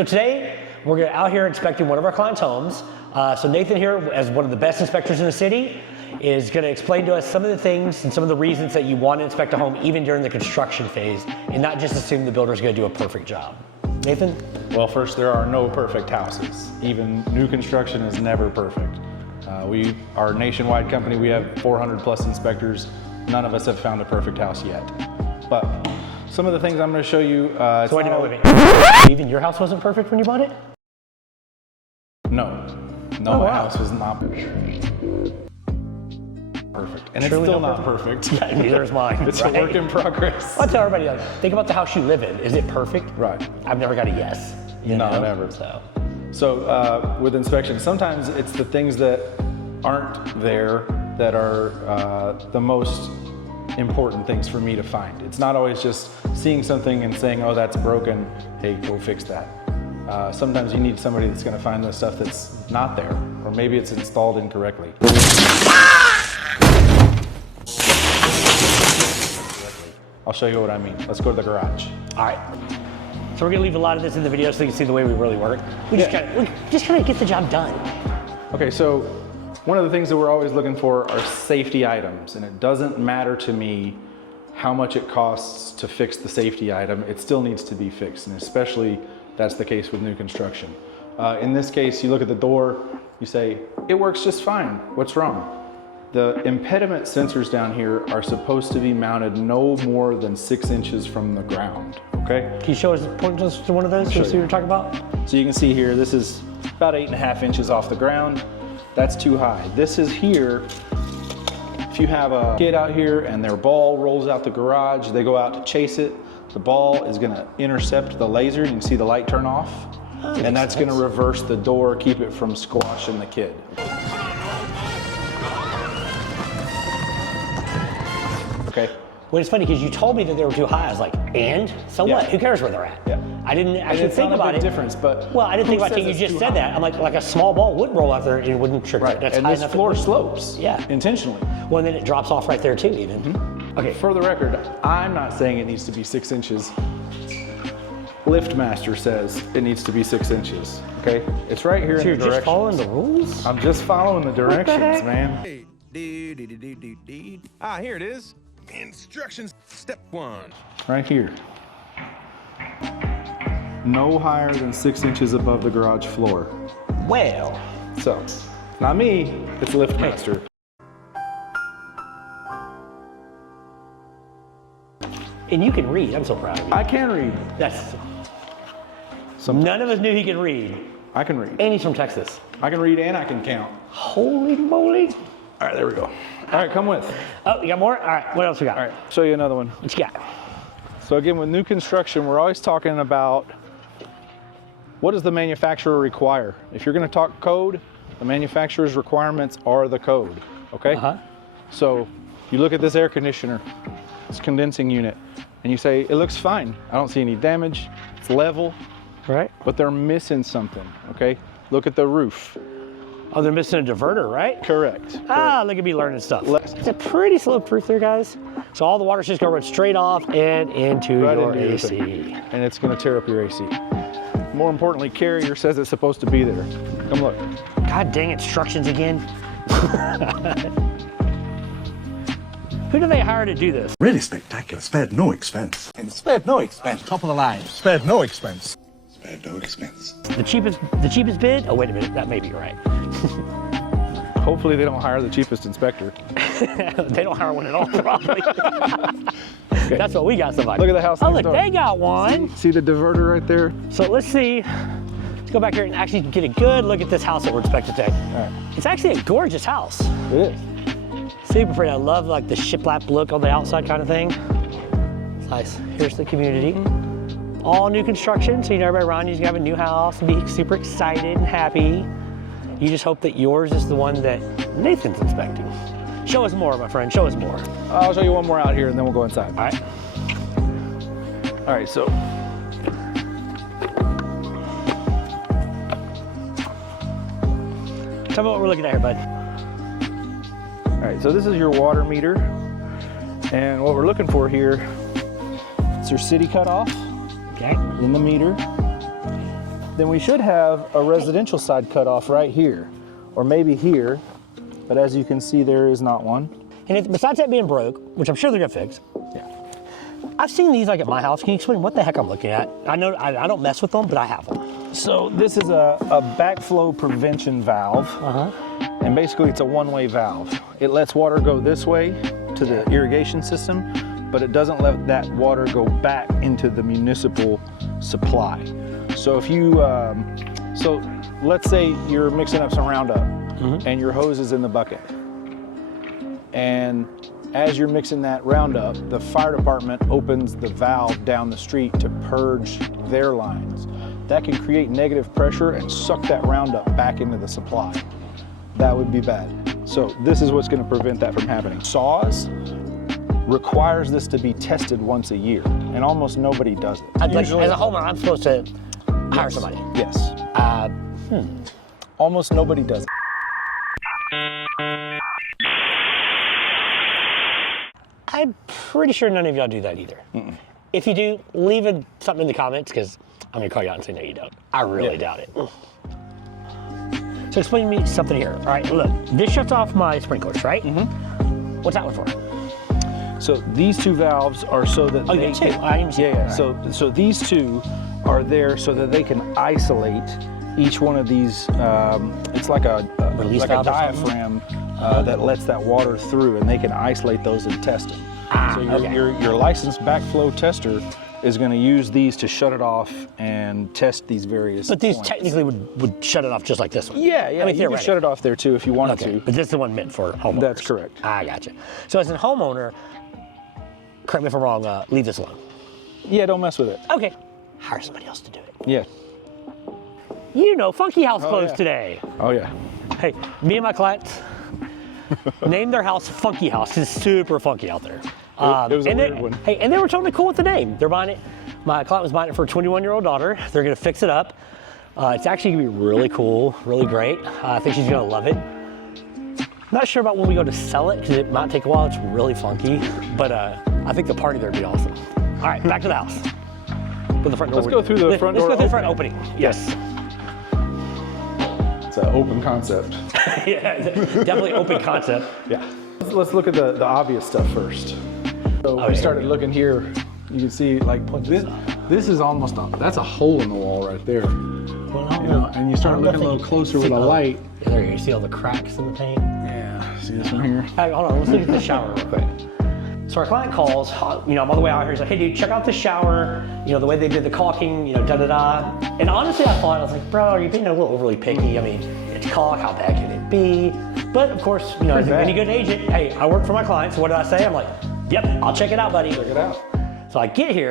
So today, we're out here inspecting one of our clients' homes. So Nathan here, as one of the best inspectors in the city, is going to explain to us some of the things and some of the reasons that you want to inspect a home even during the construction phase and not just assume the builder's going to do a perfect job. Nathan? Well, first, there are no perfect houses. Even new construction is never perfect. We are a nationwide company. We have 400 plus inspectors. None of us have found a perfect house yet. But some of the things I'm going to show you. So wait a minute. Even your house wasn't perfect when you bought it? No, my house was not perfect. And it's still not perfect. Yeah, neither is mine. It's a work in progress. I tell everybody, like, think about the house you live in. Is it perfect? Right. I've never got a yes. No, never. So with inspection, sometimes it's the things that aren't there that are the most important things for me to find. It's not always just seeing something and saying, oh, that's broken, hey, go fix that. Sometimes you need somebody that's going to find the stuff that's not there, or maybe it's installed incorrectly. I'll show you what I mean. Let's go to the garage. All right. So we're going to leave a lot of this in the video so you can see the way we really work. We just kind of get the job done. Okay, so one of the things that we're always looking for are safety items, and it doesn't matter to me how much it costs to fix the safety item. It still needs to be fixed, and especially that's the case with new construction. In this case, you look at the door, you say, it works just fine. What's wrong? The impediment sensors down here are supposed to be mounted no more than 6 inches from the ground, okay? Can you show us, point us to one of those so what you're talking about? So you can see here, this is about 8.5 inches off the ground. That's too high. This is here. If you have a kid out here and their ball rolls out the garage, they go out to chase it, the ball is gonna intercept the laser. You can see the light turn off, and that's gonna reverse the door, keep it from squashing the kid. Okay. Well, it's funny because you told me that they were too high. I was like, and? So what? Who cares where they're at? Yeah. I didn't think about it. Difference, but well, I didn't think about it. You just said that. I'm like a small ball would roll out there and it wouldn't trigger. Right. That's and high this enough floor slopes. Yeah. Intentionally. Well, and then it drops off right there too, even. Okay. For the record, I'm not saying it needs to be 6 inches. LiftMaster says it needs to be 6 inches. Okay. It's right here in the directions. You're just following the rules? I'm just following the directions, man. Hey, here it is. Instructions, step 1. Right here. No higher than 6 inches above the garage floor. Well. So, not me, it's LiftMaster. And you can read. I'm so proud of you. I can read. That's. None of us knew he could read. I can read. And he's from Texas. I can read and I can count. Holy moly. All right, there we go. All right, come with. Oh, you got more? All right, what else we got? All right, show you another one. What you got? So again, with new construction, we're always talking about what does the manufacturer require? If you're gonna talk code, the manufacturer's requirements are the code, okay? So you look at this air conditioner, this condensing unit, and you say, it looks fine. I don't see any damage, it's level, right? But they're missing something, okay? Look at the roof. Oh, they're missing a diverter, right? Correct. Ah, look at me learning stuff. It's a pretty sloped roof there, guys. So all the water's just gonna run straight off and into your AC. And it's gonna tear up your AC. More importantly, Carrier says it's supposed to be there. Come look. God dang instructions again. Who do they hire to do this? Really spectacular. Spared no expense. And spared no expense. Top of the line. Spared no expense. Spared no expense. The cheapest bid? Oh, wait a minute, that may be right. Hopefully they don't hire the cheapest inspector. They don't hire one at all, probably. Okay. That's what we got somebody. Look at the house. Oh, look, they got one. See the diverter right there? So let's see. Let's go back here and actually get a good look at this house that we're inspecting today. All right. It's actually a gorgeous house. It is. Super pretty. I love like the shiplap look on the outside kind of thing. It's nice. Here's the community. All new construction, so you know everybody around you's gonna have a new house and be super excited and happy. You just hope that yours is the one that Nathan's inspecting. Show us more, my friend, show us more. I'll show you one more out here and then we'll go inside. All right. All right, so. Tell me what we're looking at here, bud. All right, so this is your water meter. And what we're looking for here is your city cutoff. Okay. In the meter. then we should have a residential side cutoff right here, or maybe here, but as you can see, there is not one. And besides that being broke, which I'm sure they're gonna fix, Yeah. I've seen these like at my house. Can you explain what the heck I'm looking at? I know I don't mess with them, but I have them. So this is a backflow prevention valve, and basically it's a one-way valve. It lets water go this way to the irrigation system, but it doesn't let that water go back into the municipal supply. So if you, so let's say you're mixing up some Roundup and your hose is in the bucket. And as you're mixing that Roundup, the fire department opens the valve down the street to purge their lines. That can create negative pressure and suck that Roundup back into the supply. That would be bad. So this is what's going to prevent that from happening. SAWS requires this to be tested once a year, and almost nobody does it. Like, as a homeowner, I'm supposed to hire somebody. Yes. Almost nobody does it. I'm pretty sure none of y'all do that either. If you do, leave something in the comments because I'm gonna call you out and say no, you don't. I really doubt it. So explain to me something here. All right, look, this shuts off my sprinklers, right? What's that one for? So these two valves are so that Oh, they you got two. I didn't see yeah. that. So these two are there so that they can isolate each one of these. It's like a Release like a valve or something? diaphragm that lets that water through, and they can isolate those and test it. So okay. your licensed backflow tester is going to use these to shut it off and test these various But these points. technically would shut it off just like this one. Yeah, I mean, you can theoretically. shut it off there too if you wanted Okay, to. but this is the one meant for homeowners. That's correct. I gotcha. So as a homeowner, correct me if I'm wrong, leave this alone. Yeah, don't mess with it. Okay, hire somebody else to do it. Yeah. You know, Funky House closed yeah. today. Oh yeah. Hey, me and my clients named their house Funky House. It's super funky out there. It was a and weird they, one. Hey, and they were totally cool with the name. They're buying it. My client was buying it for a 21-year-old daughter. They're gonna fix it up. It's actually gonna be really cool, really great. I think she's gonna love it. Not sure about when we go to sell it because it might take a while. It's really funky, but I think the party there would be awesome. All right, back to the house. With the front door. Let's go through the front door Let's go through the front opening. opening. Yes. It's an open concept. Yeah, definitely open concept. Yeah. Let's look at the obvious stuff first. So we started looking here. You can see like this is almost that's a hole in the wall right there. Well, You know, and you start looking a little closer with a light. Yeah, there you see all the cracks in the paint. Yeah. See this from here? Hey, hold on, let's look at the shower real quick. So our client calls, you know, I'm on the way out here, he's like, hey dude, check out the shower, you know, the way they did the caulking, you know, da-da-da. And honestly, I thought, I was like, bro, are you being a little overly picky? I mean, it's caulk, how bad can it be? But of course, you know, as any good agent, hey, I work for my clients, so what did I say? I'm like, yep, I'll check it out, buddy. Check it out. So I get here.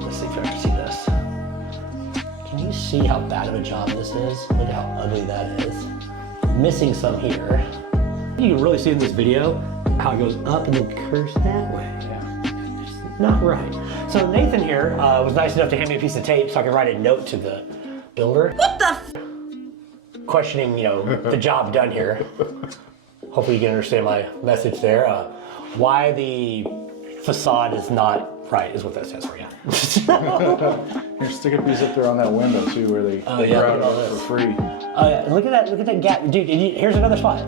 Let's see if I can see this. Can you see how bad of a job this is? Look how ugly that is. Missing some here. You can really see in this video how it goes up and then curves that way. Yeah. Not right. So Nathan here was nice enough to hand me a piece of tape so I could write a note to the builder. What the questioning, you know, the job done here. Hopefully you can understand my message there. Why the facade is not right is what that stands for, yeah. Here, stick a piece up there on that window too, where they yeah, grout look at all it for this. free. Oh yeah, look at that gap. Dude, here's another spot.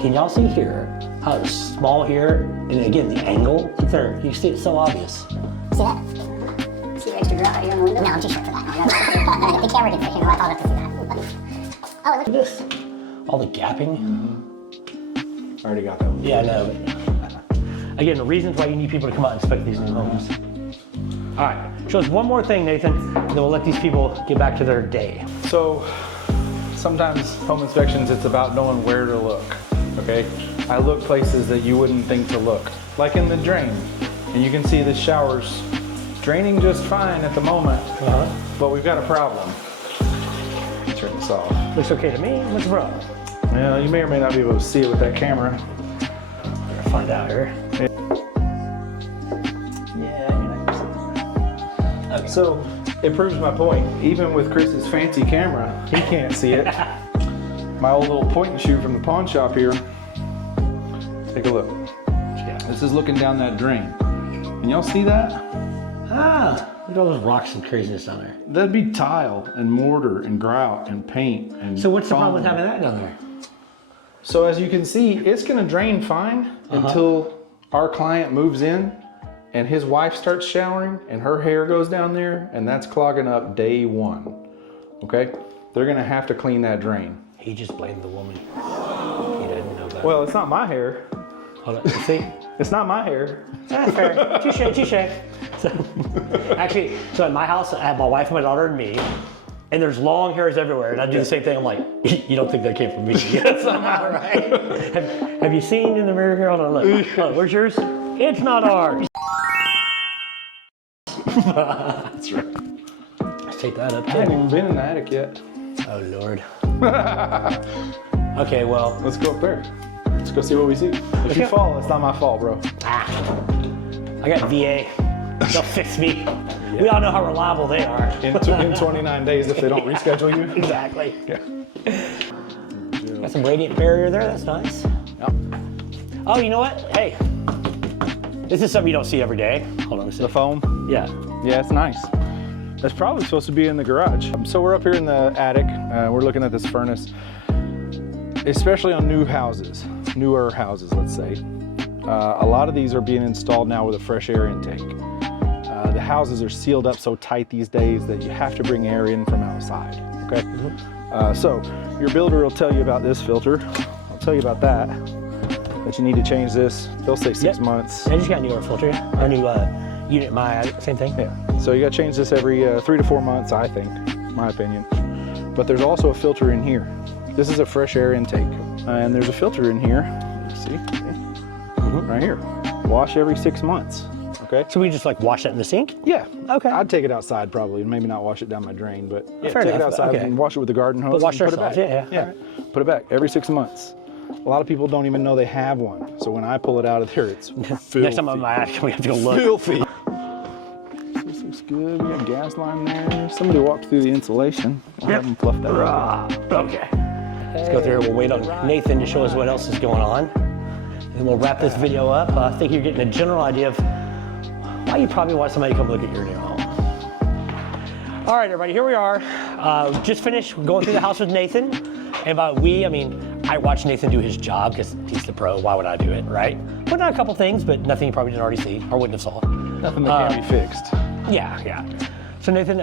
Can y'all see here how it's small here? And again, the angle, look there, you see it's so obvious. See that? See the extra grout here on the window? No, I'm too short for that. The camera did fit here, I thought I could see that. Oh, Look at this. All the gapping. I already got that one. Yeah, I know. Again, the reasons why you need people to come out and inspect these new homes. All right, show us one more thing, Nathan, and then we'll let these people get back to their day. So sometimes home inspections, it's about knowing where to look, okay? I look places that you wouldn't think to look, like in the drain. And you can see the shower's draining just fine at the moment, but we've got a problem. Turn this off. Looks okay to me, what's the problem? Well, you may or may not be able to see it with that camera. We're gonna find out here. Yeah, you're not gonna see it. Okay. So It proves my point. Even with Chris's fancy camera, he can't see it. My old little point and shoot from the pawn shop here. Take a look. This is looking down that drain. Can y'all see that? Ah, look at all those rocks and craziness down there. That'd be tile and mortar and grout and paint and So what's the problem with foam. having that down there? So as you can see, it's gonna drain fine until our client moves in and his wife starts showering and her hair goes down there, and that's clogging up day one, okay? They're gonna have to clean that drain. He just blamed the woman. He didn't know that. Well, it's not my hair. Hold on, see? It's not my hair. That's fair. Touche. Actually, so at my house, I have my wife, my daughter, and me, and there's long hairs everywhere, and I do the same thing. I'm like, you don't think that came from me? Somehow, right? Have you seen in the mirror here? Hold on, look. Look, where's yours? It's not ours. That's right. Let's take that up I haven't too. even been in the attic yet. Oh, Lord. Okay, well, Let's go up there. Let's go see what we see. If you go. fall, it's not my fault, bro. I got VA. They'll fix me. We all know how reliable they are. In 29 days if they don't reschedule you. Exactly. Yeah. Got some radiant barrier there. That's nice. Yep. Oh, you know what? Hey, this is something you don't see every day. Hold on a The second. foam. Yeah. Yeah, it's nice. That's probably supposed to be in the garage. So we're up here in the attic. We're looking at this furnace, especially on new houses, newer houses, let's say. A lot of these are being installed now with a fresh air intake. The houses are sealed up so tight these days that you have to bring air in from outside, okay? So your builder will tell you about this filter. I'll tell you about that you need to change this. They'll say 6 months. I just got a new air filter. Our new unit, same thing. Yeah, so you gotta change this every 3 to 4 months, I think, my opinion. But there's also a filter in here. This is a fresh air intake. And there's a filter in here, see, right here. Wash every 6 months, okay? So we just like wash that in the sink? Yeah, Okay. I'd take it outside probably, and maybe not wash it down my drain, but yeah, Fair take it enough, outside okay. and wash it with the garden hose. But wash and put it ourselves, back. yeah. Put it back every 6 months. A lot of people don't even know they have one, so when I pull it out of there, it's filthy. Next time I'm ask, we have to go look. Filthy. This looks good. We have gas line there. Somebody walked through the insulation. I'll have them fluff that out. Okay. Let's go through. We'll wait on Nathan to show us what else is going on. And we'll wrap this video up. I think you're getting a general idea of why you probably want somebody to come look at your new home. All right, everybody, here we are. Just finished going through the house with Nathan. And by we, I mean, I watched Nathan do his job because he's the pro. Why would I do it, right? Put on a couple things, but nothing you probably didn't already see or wouldn't have saw. Nothing that can't be fixed. Yeah. So Nathan,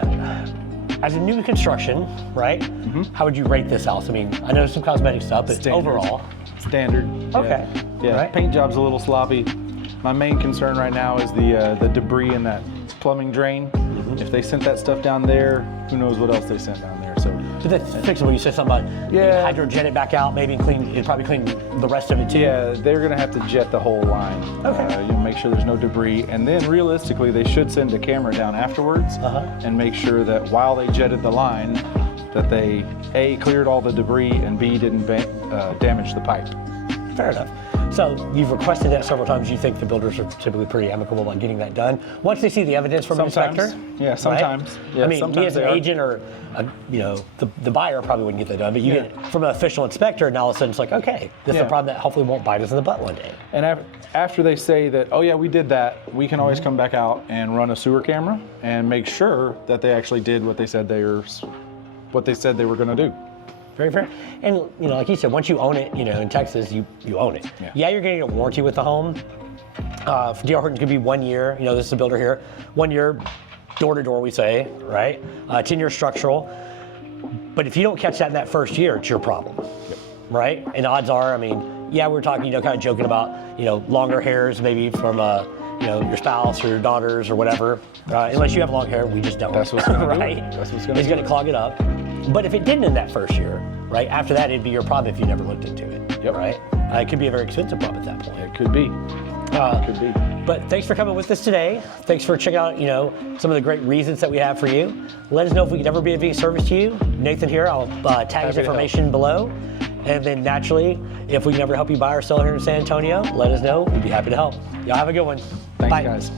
as a new construction, right? How would you rate this house? I mean, I know some cosmetic stuff, but Standard. overall. Standard. Okay. Yeah. Right. Paint job's a little sloppy. My main concern right now is the debris in that plumbing drain. If they sent that stuff down there, who knows what else they sent down there. So. But that's fixable. You said something about hydrogen it back out, maybe it'd probably clean the rest of it too. Yeah, they're gonna have to jet the whole line. Okay. You'll make sure there's no debris, and then realistically, they should send a camera down afterwards and make sure that while they jetted the line, that they A, cleared all the debris, and B, didn't damage the pipe. Fair enough. So you've requested that several times. You think the builders are typically pretty amicable about getting that done once they see the evidence from Sometimes. an inspector? Yeah, sometimes. Right? Yeah, I mean, sometimes me as they an are. agent or the buyer probably wouldn't get that done, but you get from an official inspector, and all of a sudden it's like, okay, this is a problem that hopefully won't bite us in the butt one day. And after they say that, oh yeah, we did that, we can always come back out and run a sewer camera and make sure that they actually did what they said they were going to do. Very fair. And like you said, once you own it, in Texas, you own it. Yeah. You're getting a warranty with the home. For D.R. Horton, it could be 1 year. This is a builder here. 1 year, door to door, we say, right? 10-year structural. But if you don't catch that in that first year, it's your problem, right? And odds are, we're talking, kind of joking about, longer hairs maybe from, your spouse or your daughters or whatever. Unless you have long hair, we just don't. That's what's gonna right? do it. That's what's gonna It's do gonna it. clog it up. But if it didn't in that first year, right? After that, it'd be your problem if you never looked into it. Yep. Right? It could be a very expensive problem at that point. It could be. Could be. But thanks for coming with us today. Thanks for checking out, some of the great reasons that we have for you. Let us know if we could ever be of any service to you. Nathan here, I'll tag his to help. information below. And then naturally, if we can ever help you buy or sell here in San Antonio, let us know. We'd be happy to help. Y'all have a good one. Thanks, Bye. guys.